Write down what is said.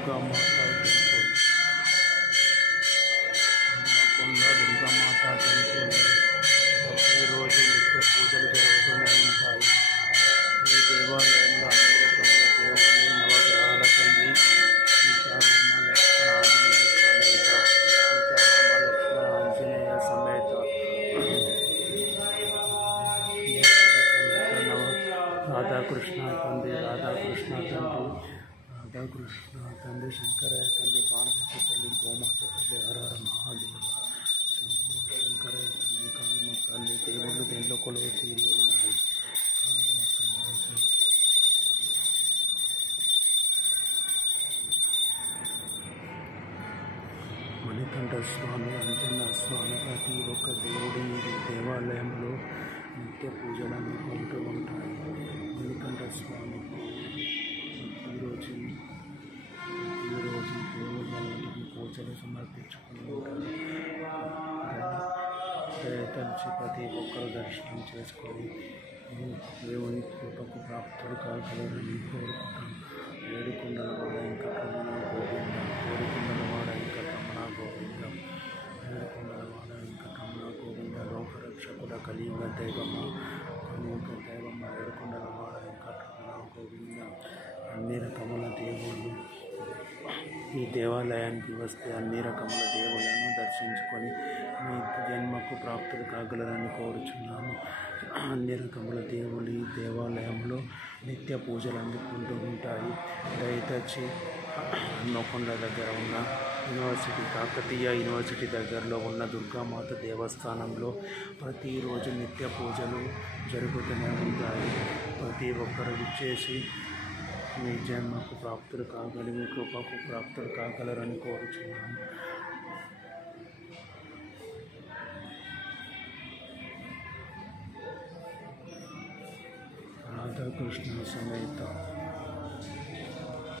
Durgamata temple, Hanamkonda Durgamata temple ప్రతిరోజు నిత్య పూజలు జరుగుతూనే ఉంటాయి. ఈ దేవాలయంలో అన్ని రకముల దేవుళ్ళు, నవగ్రహాల తల్లి సీతారామ లక్ష్మణ ఆంజనేయ సమేత రాధాకృష్ణ తండ్రి శంకరయ్య తండ్రి, పార్వతి తల్లి, గోమాత తల్లి, హరహర మహాదేవ, శంకరయ్య తండ్రి, కాళమ్మ తల్లి దేవుళ్ళు దీంట్లో కొలువు తీరి ఉన్నాయి. మణికంఠ స్వామి, అంజన్న స్వామి, ప్రతి ఒక్క దేవుడి ఈ దేవాలయంలో నిత్య పూజలు అందుకుంటూ ఉంటాయి. మణికంఠ స్వామికి ప్రతిరోజు దేవుళ్ళకి పూజలు సమర్పించుకుని ఉంటారు. దయతలిచి ప్రతి ఒక్కరు దర్శనం చేసుకొని దేవుని కృపకు ప్రాప్తులు కాగలరని కోరుకుంటాం. ఏడుకొండలవాడ వెంకటరమణ గోవింద, ఏడుకొండలవాడ వెంకటరమణ గోవింద, ఏడుకొండలవాడ వెంకటరమణ గోవింద, లోకరక్షకుల కలియుగ దైవమ్మ, ఏడుకొండలవాడ వెంకటరమణ గోవింద. అన్ని రకముల దేవుళ్ళు ఈ దేవాలయానికి వస్తే అన్ని రకముల దేవుళ్ళను దర్శించుకొని మీ జన్మకు ప్రాప్తులు కాగలరని కోరుచున్నాము. అన్ని రకముల దేవుళ్ళు ఈ దేవాలయంలో నిత్య పూజలు అందుకుంటూ ఉంటాయి. దయతచ్చి హన్మకొండ దగ్గర ఉన్న యూనివర్సిటీ, కాకతీయ యూనివర్సిటీ దగ్గరలో ఉన్న దుర్గామాత దేవస్థానంలో ప్రతిరోజు నిత్య పూజలు జరుగుతూనే ఉంటాయి. ప్రతి ఒక్కరు విచ్చేసి మీ జన్మకు ప్రాప్తులు కాగలి, మీ కృపకు ప్రాప్తులు కాగలరని కోరుచున్నాము. రాధాకృష్ణ సమేత